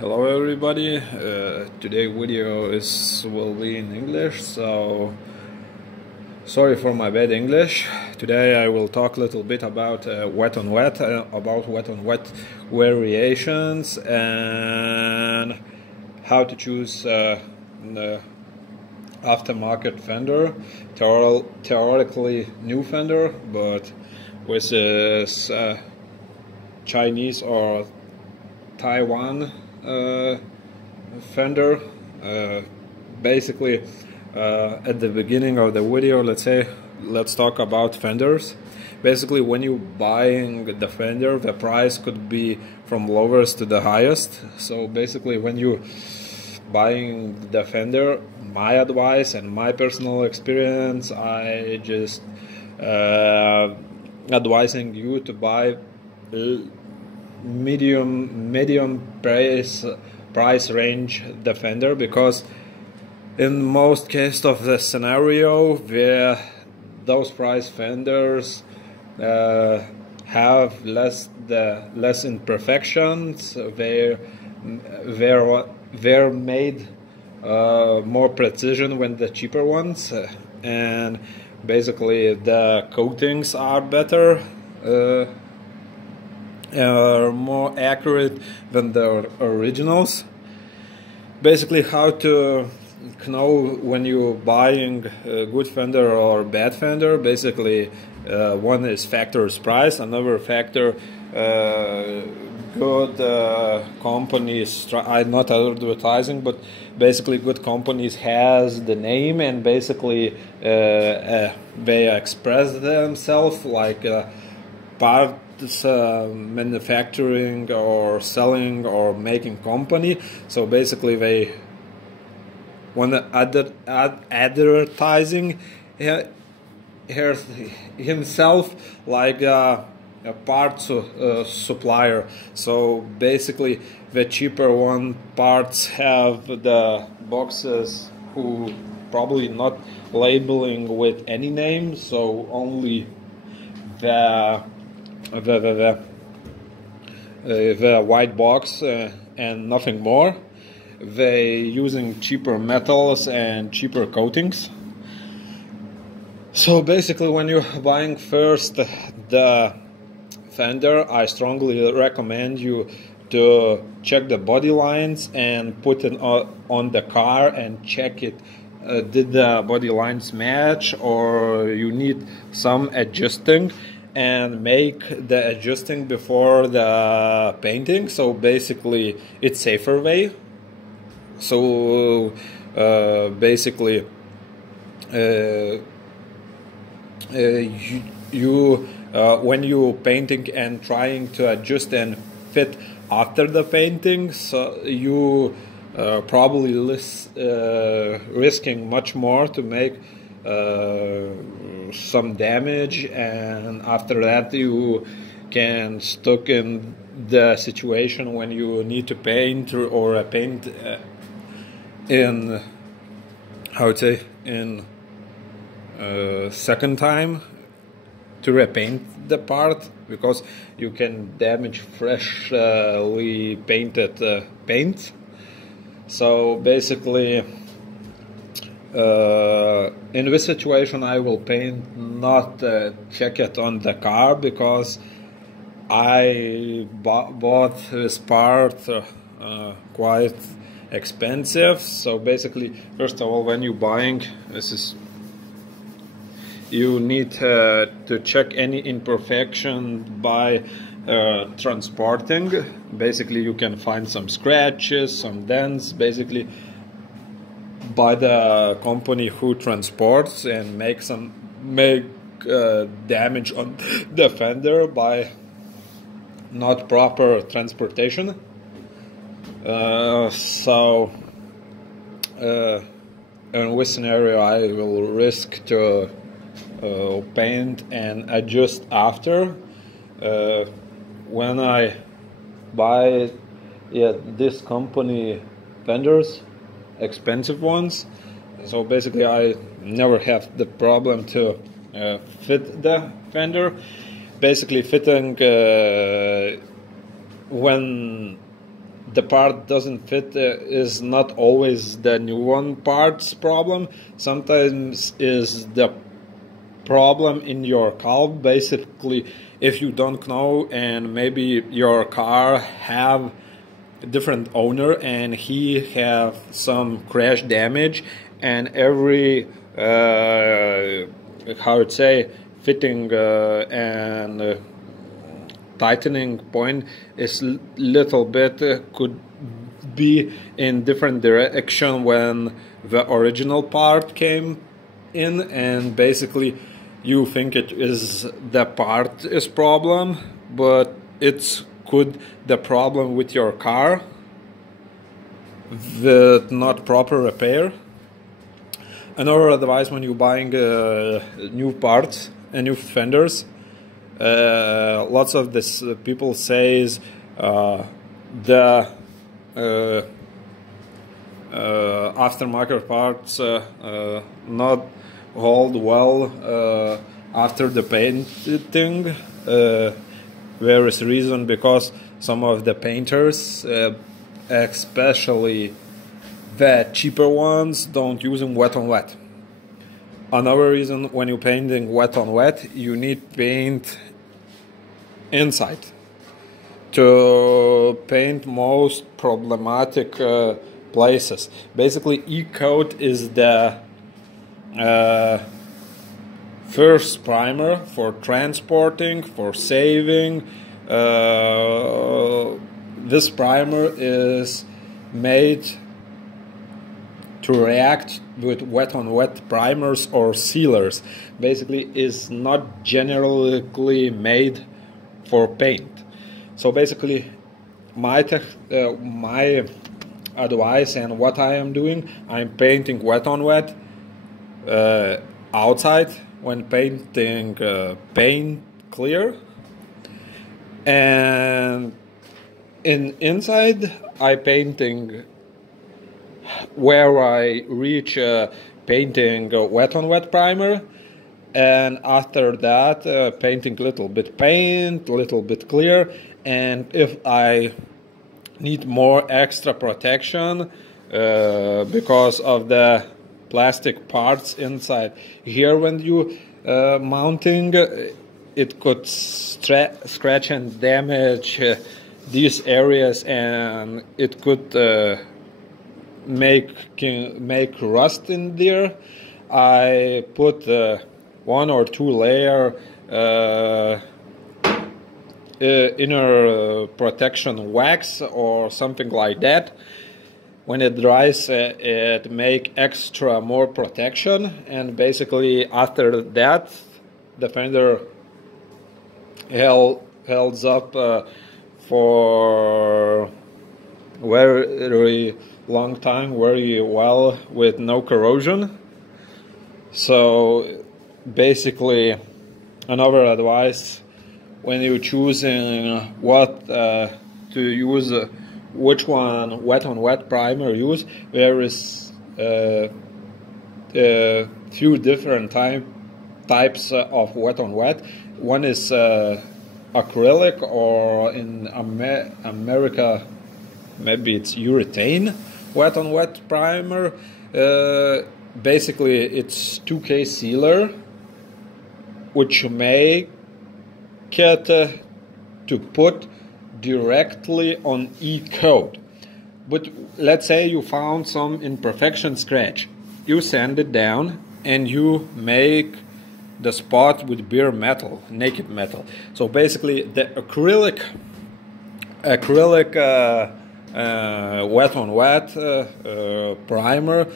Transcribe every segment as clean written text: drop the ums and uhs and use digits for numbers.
Hello everybody. Today video will be in English, so sorry for my bad English. Today I will talk a little bit about wet on wet, variations and how to choose the aftermarket fender, theoretically new fender, but with this Chinese or Taiwan fender. Basically, at the beginning of the video, let's talk about fenders. Basically, when you buying the fender, the price could be from lowest to the highest. So basically, when you buying the fender, my advice and my personal experience, I just advising you to buy medium price range the fender, because in most cases of the scenario where those price fenders have less imperfections, they're made more precision than the cheaper ones, and basically the coatings are better, are more accurate than the originals. Basically, how to know when you're buying a good fender or bad fender? Basically, one is factor's price, another factor good companies, I'm not advertising, but basically good companies has the name, and basically they express themselves like parts manufacturing or selling or making company. So basically they want to advertising himself like a parts supplier. So basically the cheaper one parts have the boxes who probably not labeling with any name, so only the white box and nothing more. They using cheaper metals and cheaper coatings. So basically, when you're buying first the fender, I strongly recommend you to check the body lines and put it on the car and check it. Did the body lines match, or you need some adjusting, and make the adjusting before the painting. So basically it's safer way. So basically when you painting and trying to adjust and fit after the painting, so you probably risking much more to make some damage, and after that you can stuck in the situation when you need to paint or paint in second time to repaint the part, because you can damage freshly painted paint. So basically in this situation I will paint not check it on the car, because I bought this part quite expensive. So basically, first of all, when you're buying you need to check any imperfection by transporting. Basically you can find some scratches, some dents, basically by the company who transports, and make damage on the fender by not proper transportation. So in this scenario I will risk to paint and adjust after. When I buy this company fenders, expensive ones, so basically I never have the problem to fit the fender. Basically fitting when the part doesn't fit is not always the new one part's problem. Sometimes is the problem in your car. Basically, if you don't know, and maybe your car have a different owner and he have some crash damage, and every how to say fitting and tightening point is little bit could be in different direction when the original part came in, and basically you think it is the part is problem, but it's could the problem with your car with not proper repair. Another advice when you're buying new parts and new fenders, lots of this people says the aftermarket parts not hold well after the painting. There is reason because some of the painters, especially the cheaper ones, don't use them wet on wet. Another reason when you're painting wet on wet, you need paint inside to paint most problematic places. Basically, E-coat is the first primer for transporting, for saving. This primer is made to react with wet on wet primers or sealers. Basically, is not generally made for paint. So basically, my advice and what I am doing, I'm painting wet on wet outside when painting paint clear, and inside I painting where I reach painting wet on wet primer, and after that painting little bit paint, little bit clear, and if I need more extra protection because of the plastic parts inside here, when you mounting, it could scratch and damage these areas, and it could make rust in there. I put 1 or 2 layer inner protection wax or something like that. When it dries, it make extra more protection, and basically after that the fender holds up for very long time, very well, with no corrosion. So basically, another advice when you're choosing what to use, which one wet on wet primer use, there is few different types of wet on wet. One is acrylic, or in America maybe it's urethane wet on wet primer. Basically it's 2K sealer, which make it to put directly on E-coat. But let's say you found some imperfection scratch, you sand it down and you make the spot with bare metal, naked metal. So basically the acrylic wet on wet primer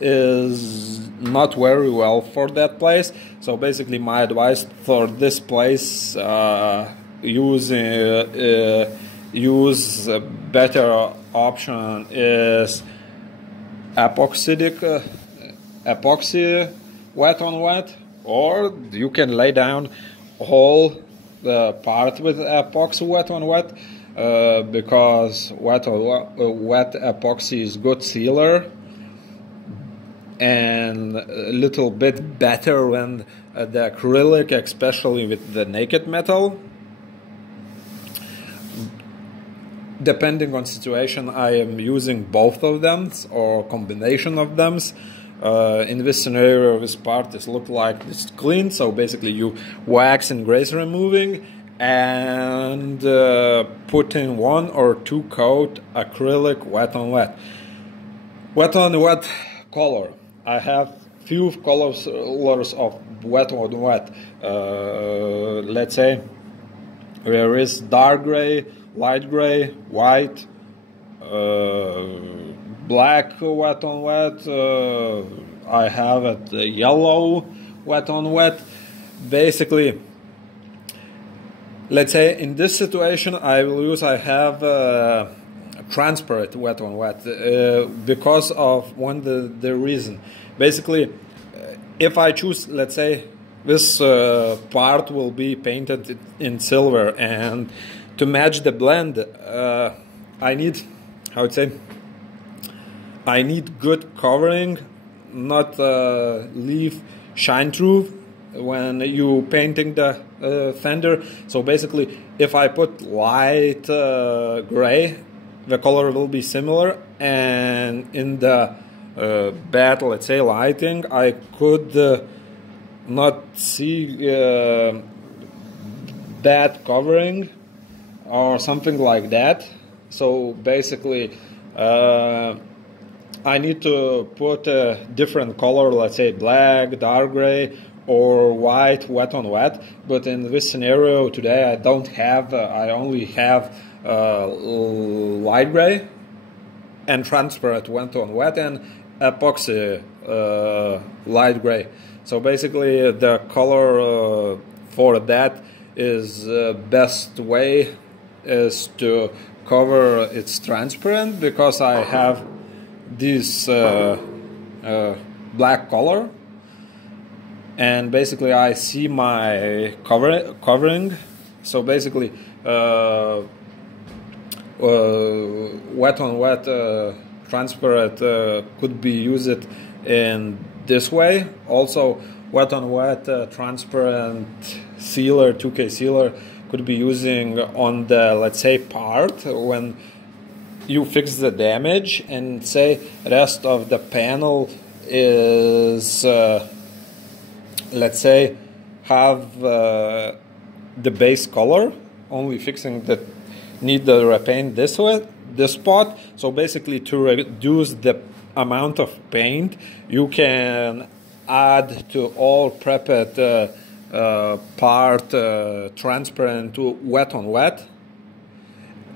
is not very well for that place. So basically my advice for this place, use a better option is epoxy wet on wet, or you can lay down whole the part with epoxy wet on wet, because wet epoxy is good sealer and a little bit better than the acrylic, especially with the naked metal. depending on situation, I am using both of them or combination of them. In this scenario, this part is look like it's clean, so basically you wax and grease removing and put in 1 or 2 coat acrylic wet on wet. Wet on wet color. I have few colors of wet on wet. Let's say there is dark gray, light gray, white, black wet on wet. I have it yellow wet on wet. Basically, let's say in this situation I have transparent wet on wet because of the reason. Basically, if I choose, let's say this part will be painted in silver, and to match the blend, I need, I need good covering, not leave shine through when you painting the fender. So basically, if I put light gray, the color will be similar, and in the bad, let's say, lighting, I could not see bad covering or something like that. So basically, I need to put a different color, let's say black, dark gray, or white wet on wet. But in this scenario today, I don't have. I only have light gray and transparent wet on wet and epoxy light gray. So basically, the color for that is best way is to cover it's transparent, because I have this black color, and basically I see my covering. So basically, wet on wet transparent could be used in this way. Also, wet on wet transparent sealer, 2K sealer, could be using on the, let's say, part when you fix the damage, and say rest of the panel is let's say have the base color, only fixing that need the repaint this way, this spot. So basically, to reduce the amount of paint, you can add to all prepped part transparent to wet on wet,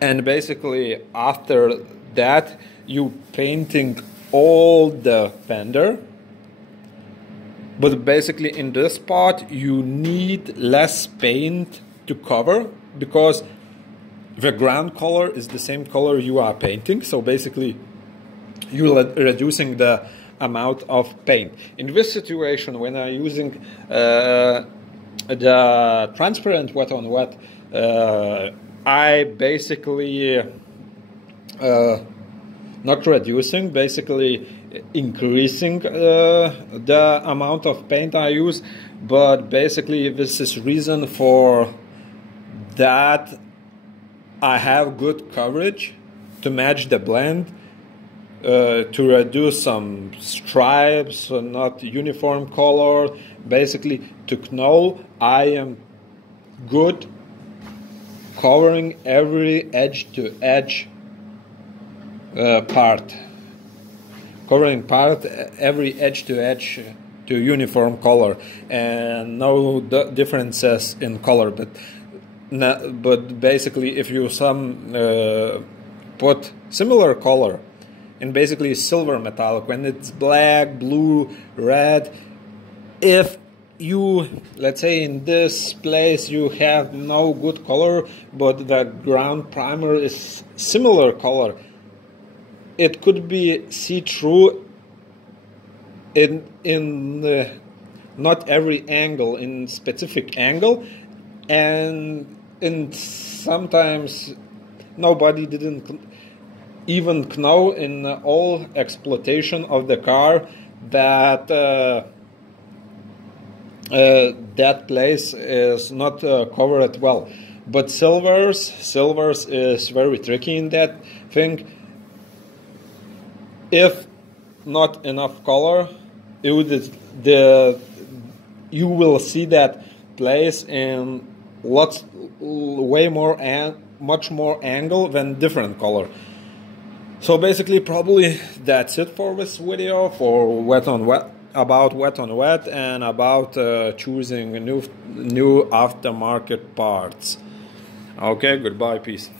and basically after that you painting all the fender. But basically in this spot you need less paint to cover, because the ground color is the same color you are painting. So basically you're reducing the amount of paint. In this situation, when I'm using the transparent wet on wet, I basically not reducing, basically increasing the amount of paint I use. But basically this is reason for that I have good coverage to match the blend, to reduce some stripes, not uniform color. Basically to know I am good covering every edge to edge part, covering part every edge to edge to uniform color, and no differences in color. But basically if you put similar color in basically silver metallic, when it's black, blue, red, if you, let's say in this place you have no good color, but the ground primer is similar color, it could be see-through in not every angle, in specific angle, and in sometimes nobody didn't even know in all exploitation of the car that that place is not covered well. But silvers is very tricky in that thing. If not enough color, you will see that place in much more angle than different color. So basically, probably that's it for this video for wet on wet, about wet on wet, and about choosing new aftermarket parts. Okay, goodbye, peace.